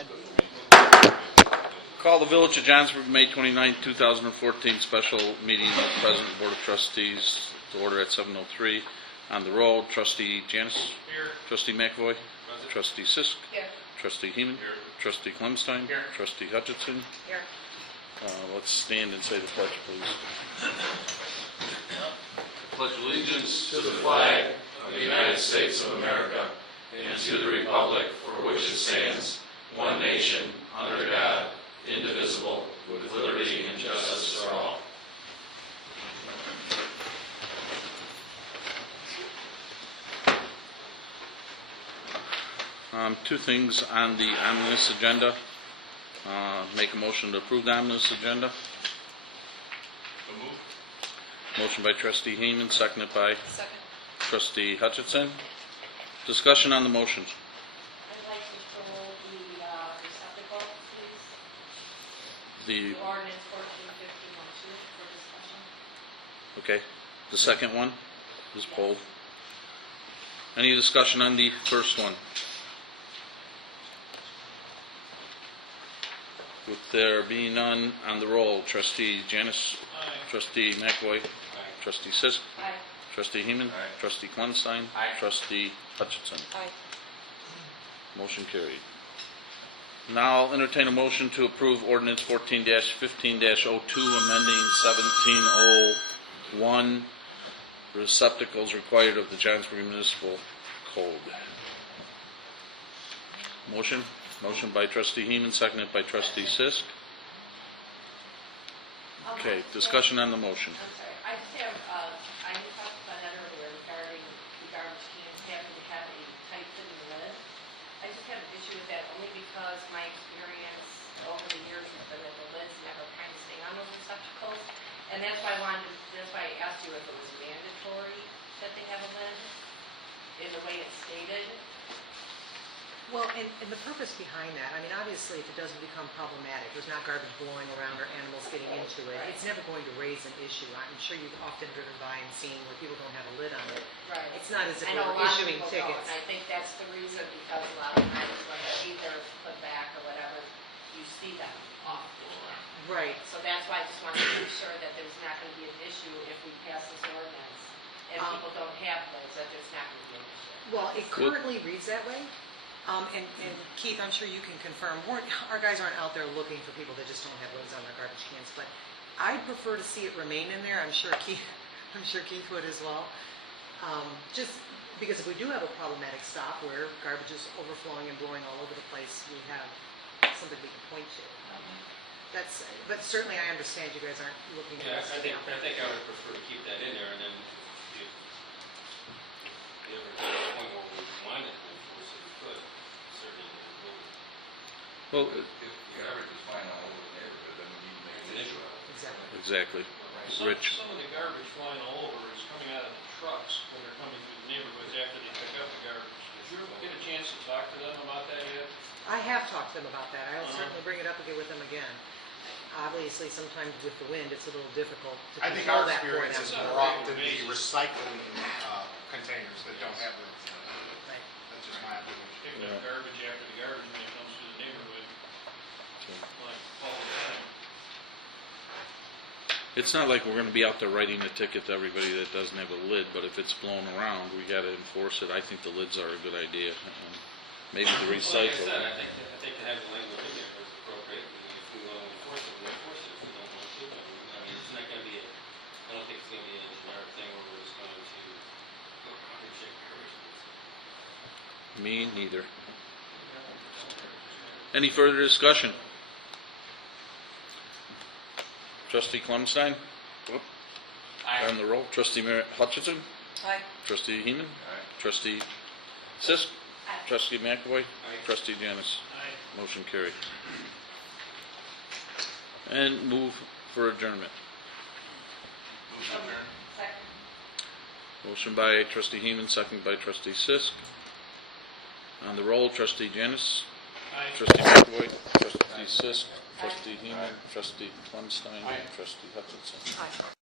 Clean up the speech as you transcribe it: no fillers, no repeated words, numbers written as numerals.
ahead. Call the Village of Johnsburg, May 29, 2014, special meeting of the President Board of Trustees to order at 7:03. On the roll, Trustee Janice. Here. Trustee McAvoy. Trustee Sisk. Here. Trustee Heeman. Here. Trustee Clemstein. Here. Trustee Hutchinson. Here. Let's stand and say the pledge, please. Pledge allegiance to the flag of the United States of America and to the republic for which it stands, one nation, under God, indivisible, with liberty and justice for all. Two things on the omnibus agenda. Make a motion to approve the omnibus agenda. Motion by Trustee Heeman, seconded by Second. Trustee Hutchinson. Discussion on the motion. I'd like to pull the receptacle, please. The, The ordinance 1451-2 for discussion. okay, the second one is pulled. Any discussion on the first one? With there being none, on the roll, Trustee Janice. Aye. Trustee McAvoy. Trustee Sisk. Aye. Trustee Heeman. Trustee Clemstein. Trustee Hutchinson. Aye. Motion carried. Now I'll entertain a motion to approve ordinance 14-15-02, amending 1701, receptacles required of the Johnsburg Municipal Code. Motion? Motion by Trustee Heeman, seconded by Trustee Sisk. Okay, discussion on the motion. I'm sorry. I just have, I talked about that earlier regarding the garbage cans having to have a tight fitting lid. I just have an issue with that only because my experience over the years has been that the lids never kind of stay on those receptacles. And that's why that's why I asked you if it was mandatory that they have a lid in the way it's stated. Well, and the purpose behind that, I mean, obviously, if it doesn't become problematic, there's not garbage blowing around or animals getting into it, it's never going to raise an issue. I'm sure you've often driven by and seen where people don't have a lid on it. Right. It's not as if I know a we're lot of issuing people don't, tickets. and I think that's the reason, because a lot of times when they're either put back or whatever, you see them off the ground. Right. So that's why I just wanted to make sure that there's not going to be an issue if we pass this ordinance and people don't have those, that there's not going to be an issue. Well, it currently reads that way. And Keith, I'm sure you can confirm, our guys aren't out there looking for people that just don't have lids on their garbage cans, but I'd prefer to see it remain in there. I'm sure Keith would as well. Just because if we do have a problematic stop where garbage is overflowing and blowing all over the place, we have something we can point to. But certainly I understand you guys aren't looking at Yeah, this. I think I would prefer to keep that in there, and then if you ever get to the point where we want it to enforce it, we could, certainly we will. Well, If the garbage is flying all over the neighborhood, then we need to make an issue of it. Exactly. exactly. Rich. Some of the garbage flying all over is coming out of the trucks when they're coming through the neighborhoods after they pick up the garbage. Did you ever get a chance to talk to them about that yet? I have talked to them about that. I will certainly bring it up again with them again. Obviously, sometimes with the wind, it's a little difficult to I think control our that for experience them. is more often the recycling containers that don't have lids. Right. That's just my observation. Picking up garbage after the garbage when it comes through the neighborhood, like all the time. It's not like we're going to be out there writing a ticket to everybody that doesn't have a lid, but if it's blown around, we got to enforce it. I think the lids are a good idea. Maybe the Like I recycle. said, I think to have the language in there is appropriate, and if we want to enforce it, we'll enforce it. If we don't want to, then I mean, it's not going to be I don't think it's going to be a generic thing where we're just going to go out and check garbage. Me neither. Any further discussion? Trustee Clemstein? On the roll. Trustee Hutchinson? Aye. Trustee Heeman? Trustee Sisk? Trustee McAvoy? Trustee Janice? Aye. Motion carried. And move for adjournment. Second. Motion by Trustee Heeman, second by Trustee Sisk. On the roll, Trustee Janice? Aye. Trustee McAvoy? Trustee Sisk? Trustee Heeman? Trustee Clemstein? Trustee Hutchinson? Aye.